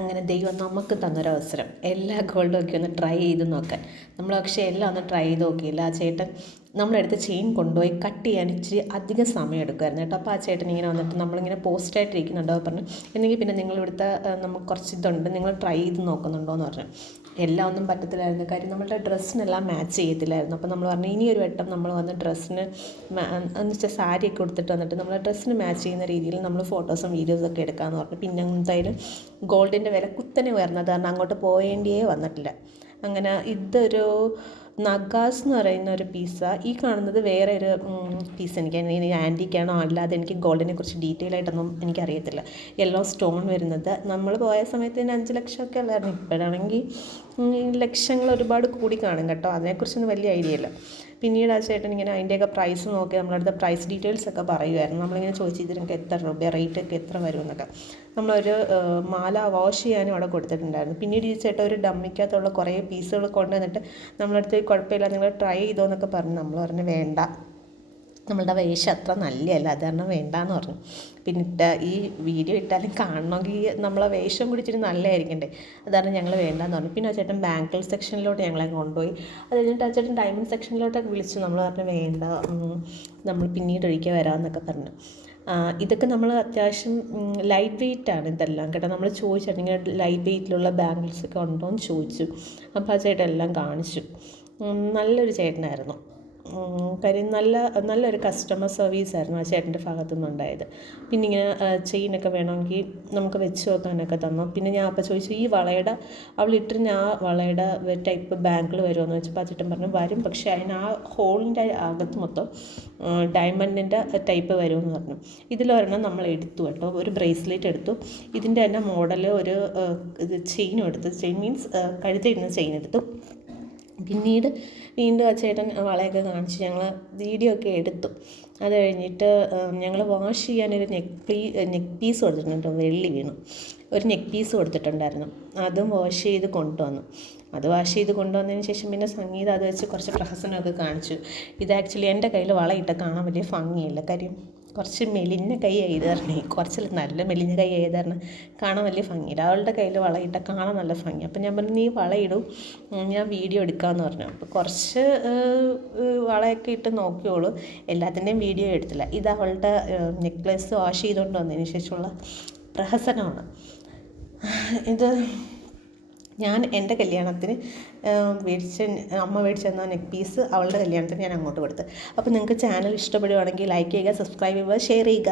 അങ്ങനെ ദൈവം നമുക്ക് തന്നൊരവസരം. എല്ലാ ഗോൾഡും ഒക്കെ ഒന്ന് ട്രൈ ചെയ്ത് നോക്കാൻ. നമ്മൾ പക്ഷേ എല്ലാം ഒന്ന് ട്രൈ ചെയ്ത് നോക്കിയില്ല. ആ ചേട്ടൻ നമ്മളെടുത്ത് ചെയിൻ കൊണ്ടുപോയി കട്ട് ചെയ്യാൻ ഇച്ചിരി അധികം സമയം എടുക്കുമായിരുന്നു കേട്ടോ. അപ്പോൾ ആ ചേട്ടൻ ഇങ്ങനെ വന്നിട്ട് നമ്മളിങ്ങനെ പോസ്റ്റായിട്ടിരിക്കുന്നുണ്ടോ പറഞ്ഞു എന്നെങ്കിൽ പിന്നെ നിങ്ങളിവിടുത്തെ നമുക്ക് കുറച്ച് ഇതുണ്ട്. നിങ്ങൾ ട്രൈ ചെയ്ത് നോക്കുന്നുണ്ടോ എന്ന് പറഞ്ഞു. എല്ലാം ഒന്നും പറ്റത്തില്ലായിരുന്നു. കാര്യം നമ്മളുടെ ഡ്രസ്സിനെല്ലാം മാച്ച് ചെയ്യത്തില്ലായിരുന്നു. അപ്പോൾ നമ്മൾ പറഞ്ഞു ഇനി ഒരു വട്ടം നമ്മൾ വന്ന് ഡ്രസ്സിന് എന്ന് വെച്ചാൽ സാരിയൊക്കെ കൊടുത്തിട്ട് വന്നിട്ട് നമ്മളെ ഡ്രസ്സിന് മാച്ച് ചെയ്യുന്ന രീതിയിൽ നമ്മൾ ഫോട്ടോസും വീഡിയോസും ഒക്കെ എടുക്കാമെന്ന് പറഞ്ഞു. പിന്നെ എന്തായാലും ഗോൾഡിന്റെ വില കുത്തനെ ഉയർന്നത് കാരണം അങ്ങോട്ട് പോയേണ്ടിയേ വന്നിട്ടില്ല. അങ്ങനെ ഇതൊരു നഗാസ് എന്ന് പറയുന്ന ഒരു പീസ ഈ കാണുന്നത് വേറെ ഒരു പീസ് എനിക്ക്. ഇനി ആന്റിക്കാണോ അല്ലാതെ എനിക്ക് ഗോൾഡിനെ കുറിച്ച് ഡീറ്റെയിൽ ആയിട്ടൊന്നും എനിക്കറിയത്തില്ല. യെല്ലോ സ്റ്റോൺ വരുന്നത്. നമ്മൾ പോയ സമയത്ത് തന്നെ അഞ്ച് ലക്ഷമൊക്കെ അല്ലായിരുന്നു. ഇപ്പോഴാണെങ്കിൽ ലക്ഷങ്ങൾ ഒരുപാട് കൂടി കാണും കേട്ടോ. അതിനെക്കുറിച്ചൊന്നും വലിയ ഐഡിയ ഇല്ല. പിന്നീട് ആ ചേട്ടൻ ഇങ്ങനെ അതിന്റെയൊക്കെ പ്രൈസ് നോക്കി നമ്മളടുത്ത പ്രൈസ് ഡീറ്റെയിൽസ് ഒക്കെ പറയുമായിരുന്നു നമ്മളിങ്ങനെ ചോദിച്ചു ഇതിനൊക്കെ എത്ര രൂപ റേറ്റ് ഒക്കെ എത്ര വരും എന്നൊക്കെ. നമ്മളൊരു മാല വാഷ് ചെയ്യാനും അവിടെ കൊടുത്തിട്ടുണ്ടായിരുന്നു. പിന്നീട് ഈ ചേട്ടൻ ഒരു ഡമ്മിക്കകത്തുള്ള കുറേ പീസുകൾ കൊണ്ടുവന്നിട്ട് നമ്മളടുത്ത് കുഴപ്പമില്ല നിങ്ങൾ ട്രൈ ചെയ്തോ എന്നൊക്കെ പറഞ്ഞു നമ്മൾ പറഞ്ഞു വേണ്ട. നമ്മളുടെ വേഷം അത്ര നല്ലതല്ല അത് കാരണം വേണ്ടാന്ന് പറഞ്ഞു. പിന്നെ ഇട്ട ഈ വീഡിയോ ഇട്ടാലും കാണണമെങ്കിൽ നമ്മളെ വേഷം കൂടി നല്ലതായിരിക്കണ്ടേ. നല്ലതായിരിക്കണ്ടേ കാരണം ഞങ്ങൾ വേണ്ടാന്ന് പറഞ്ഞു. പിന്നെ ആ ചേട്ടൻ ബാങ്കിൾ സെക്ഷനിലോട്ട് ഞങ്ങളെ കൊണ്ടുപോയി. അത് കഴിഞ്ഞിട്ട് ആ ചേട്ടൻ ഡയമണ്ട് സെക്ഷനിലോട്ടൊക്കെ വിളിച്ചു. നമ്മൾ പറഞ്ഞു വേണ്ട നമ്മൾ പിന്നീട് ഒഴിക്കാൻ വരാമെന്നൊക്കെ പറഞ്ഞു. ഇതൊക്കെ നമ്മൾ അത്യാവശ്യം ലൈറ്റ് വെയിറ്റ് ആണ് ഇതെല്ലാം കേട്ടോ. നമ്മൾ ചോദിച്ചിട്ടുണ്ടെങ്കിൽ ലൈറ്റ് വെയിറ്റിലുള്ള ബാംഗിൾസ് ഒക്കെ ഉണ്ടോ എന്ന് ചോദിച്ചു. അപ്പോൾ ആ ചേട്ടൻ എല്ലാം കാണിച്ചു. നല്ലൊരു ചേട്ടനായിരുന്നു. കാര്യം നല്ല നല്ലൊരു കസ്റ്റമർ സർവീസ് ആയിരുന്നു ആ ചേട്ടന്റെ ഭാഗത്തു നിന്നുണ്ടായത് പിന്നെ ഇങ്ങനെ ചെയിനൊക്കെ വേണമെങ്കിൽ നമുക്ക് വെച്ച് നോക്കാനൊക്കെ തന്നു. പിന്നെ ഞാൻ അപ്പം ചോദിച്ചു ഈ വളയുടെ അവൾ ഇട്ടിരുന്ന ആ വളയുടെ ടൈപ്പ് ബാങ്കിൾ വരുമോ? എന്ന് വെച്ചപ്പോൾ ആ ചേട്ടൻ പറഞ്ഞു വരും. പക്ഷേ അതിന് ആ ഹോളിന്റെ അകത്ത് മൊത്തം ഡയമണ്ടിന്റെ ടൈപ്പ് വരുമെന്ന് പറഞ്ഞു. ഇതിലൊരെണ്ണം നമ്മൾ എടുത്തു കേട്ടോ. ഒരു ബ്രേസ്ലെറ്റ് എടുത്തു. ഇതിന്റെ തന്നെ മോഡൽ ഒരു ചെയിനും എടുത്തു. ചെയിൻ മീൻസ് കഴുത്തിടുന്ന ചെയിൻ എടുത്തു. പിന്നീട് വീണ്ടും ആ ചേട്ടൻ വളയൊക്കെ കാണിച്ച് ഞങ്ങൾ വീഡിയോ ഒക്കെ എടുത്തു. അത് കഴിഞ്ഞിട്ട് ഞങ്ങൾ വാഷ് ചെയ്യാനൊരു നെക്ക് പ്ലീ നെക്ക് പീസ് കൊടുത്തിട്ടുണ്ട്. വെള്ളി വീണു. ഒരു നെക്ക് പീസ് കൊടുത്തിട്ടുണ്ടായിരുന്നു. അതും വാഷ് ചെയ്ത് കൊണ്ടുവന്നു. അത് വാഷ് ചെയ്ത് കൊണ്ടുവന്നതിന് ശേഷം പിന്നെ സംഗീതം അത് വെച്ച് കുറച്ച് പ്രഹസനമൊക്കെ കാണിച്ചു. ഇത് ആക്ച്വലി എന്റെ കയ്യിൽ വളയിട്ട് കാണാൻ വലിയ ഭംഗിയില്ല. കാര്യം കുറച്ച് മെലിഞ്ഞ കൈ ആയത് തരണം കുറച്ച് നല്ല മെലിഞ്ഞ കൈ തരണം കാണാൻ വലിയ ഭംഗിയില്ല. അവളുടെ കയ്യിൽ വളയിട്ട കാണാൻ നല്ല ഭംഗി. അപ്പം ഞാൻ പറഞ്ഞു നീ വളയിടും ഞാൻ വീഡിയോ എടുക്കാമെന്ന് പറഞ്ഞു. അപ്പോൾ കുറച്ച് വളയൊക്കെ ഇട്ട് നോക്കിയോളൂ. എല്ലാത്തിന്റെയും വീഡിയോ എടുത്തില്ല. ഇത് അവളുടെ നെക്ലെസ് വാഷ് ചെയ്തുകൊണ്ട് വന്നതിന് ശേഷമുള്ള പ്രഹസനമാണ്. ഇത് ഞാൻ എന്റെ കല്യാണത്തിന് മേടിച്ച അമ്മ മേടിച്ച് തന്ന നെക്ക് പീസ് അവളുടെ കല്യാണത്തിന് ഞാൻ അങ്ങോട്ട് കൊടുത്ത്. അപ്പോൾ നിങ്ങൾക്ക് ചാനൽ ഇഷ്ടപ്പെടുവാണെങ്കിൽ ലൈക്ക് ചെയ്യുക സബ്സ്ക്രൈബ് ചെയ്യുക ഷെയർ ചെയ്യുക.